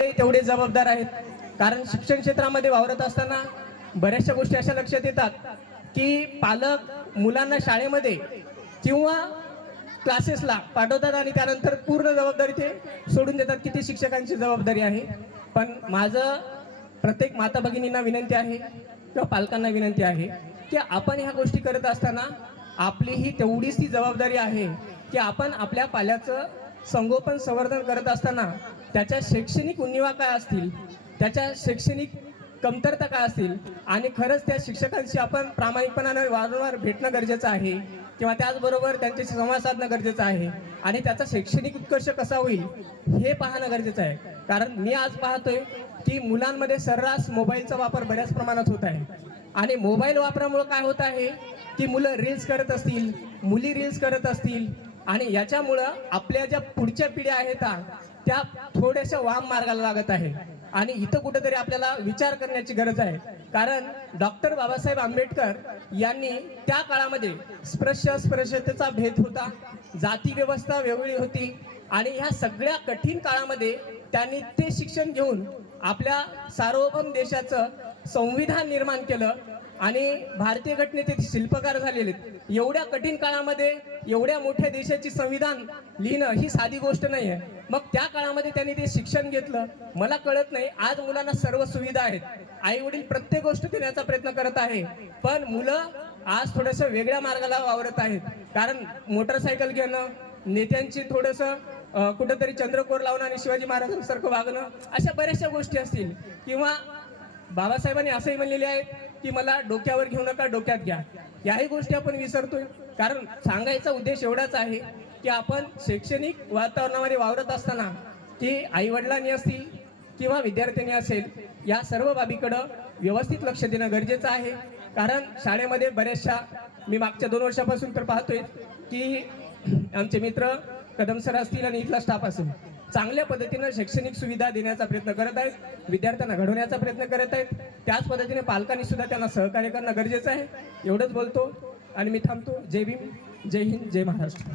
तेवढे जबाबदार आहेत. कारण शिक्षण क्षेत्रामध्ये वावरत असताना बऱ्याचशा गोष्टी अशा लक्षात येतात की पालक मुलांना शाळेमध्ये किंवा क्लासेसला पाठवतात आणि त्यानंतर पूर्ण जबाबदारी ते सोडून देतात की ती शिक्षकांची जबाबदारी आहे. पण माझं प्रत्येक माता भगिनींना विनंती आहे किंवा पालकांना विनंती आहे की आपण ह्या गोष्टी करत असताना आपली ही तेवढीच ती जबाबदारी आहे की आपण आपल्या पाल्याचं संगोपन संवर्धन करत असताना त्याच्या शैक्षणिक उन्निवा काय असतील? त्याच्या शैक्षणिक कमतरता काय असतील? आणि खरंच त्या शिक्षकांशी आपण प्रामाणिकपणाने वारंवार भेटणं गरजेचं आहे किंवा त्याचबरोबर त्यांच्याशी संवाद साधणं गरजेचं आहे? आणि त्याचा शैक्षणिक उत्कर्ष कसा होईल हे पाहणं गरजेचं आहे. कारण मी आज पाहतोय की मुलांमध्ये सर्रास मोबाईलचा वापर बऱ्याच प्रमाणात होत आहे. आणि मोबाईल वापरामुळं काय होत आहे की मुलं रील्स करत असतील मुली रील्स करत असतील आणि याच्यामुळं आपल्या ज्या पुढच्या पिढ्या आहेत त्या थोड्याशा वाम मार्गाला लागत आहे. आणि इथं कुठेतरी आपल्याला विचार करण्याची गरज आहे. कारण डॉक्टर बाबासाहेब आंबेडकर यांनी त्या काळामध्ये स्पृश्य स्पृश्यतेचा भेद होता जाती व्यवस्था वेगळी होती आणि ह्या सगळ्या कठीण काळामध्ये त्यांनी ते शिक्षण घेऊन आपल्या सार्वभौम देशाचं संविधान निर्माण केलं आणि भारतीय घटनेचे ते शिल्पकार झालेले एवढ्या कठीण काळामध्ये एवढ्या मोठ्या देशाची संविधान लिहिणं ही साधी गोष्ट नाही आहे मग त्या काळामध्ये त्यांनी ते शिक्षण घेतलं. मला कळत नाही. नाही आज मुलांना सर्व सुविधा आहेत. आई वडील प्रत्येक गोष्ट देण्याचा प्रयत्न करत आहे. पण मुलं आज थोडस वेगळ्या मार्गाला वावरत आहेत. कारण मोटरसायकल घेणं नेत्यांची थोडस कुठंतरी चंद्रकोर लावणं आणि शिवाजी महाराजांसारखं वागणं अशा बऱ्याचशा गोष्टी असतील. किंवा बाबासाहेबांनी असंही म्हणलेले आहे की मला डोक्यावर घेऊ नका डोक्यात घ्या. याही गोष्टी आपण विसरतोय. कारण सांगायचा उद्देश एवढाच आहे की आपण शैक्षणिक वातावरणामध्ये वावरत असताना की आई वडिलांनी असतील किंवा विद्यार्थ्यांनी असेल या सर्व बाबीकडं व्यवस्थित लक्ष देणं गरजेचं आहे. कारण शाळेमध्ये बऱ्याचशा मी मागच्या दोन वर्षापासून तर पाहतोय की आमचे मित्र कदम सर असतील आणि इथला स्टाफ असेल चांगल्या पद्धतीनं शैक्षणिक सुविधा देण्याचा प्रयत्न करत आहेत विद्यार्थ्यांना घडवण्याचा प्रयत्न करत आहेत. त्याच पद्धतीने पालकांनी सुद्धा त्यांना सहकार्य करणं गरजेचं आहे. एवढंच बोलतो आणि मी थांबतो. जय भीम जय हिंद जय महाराष्ट्र.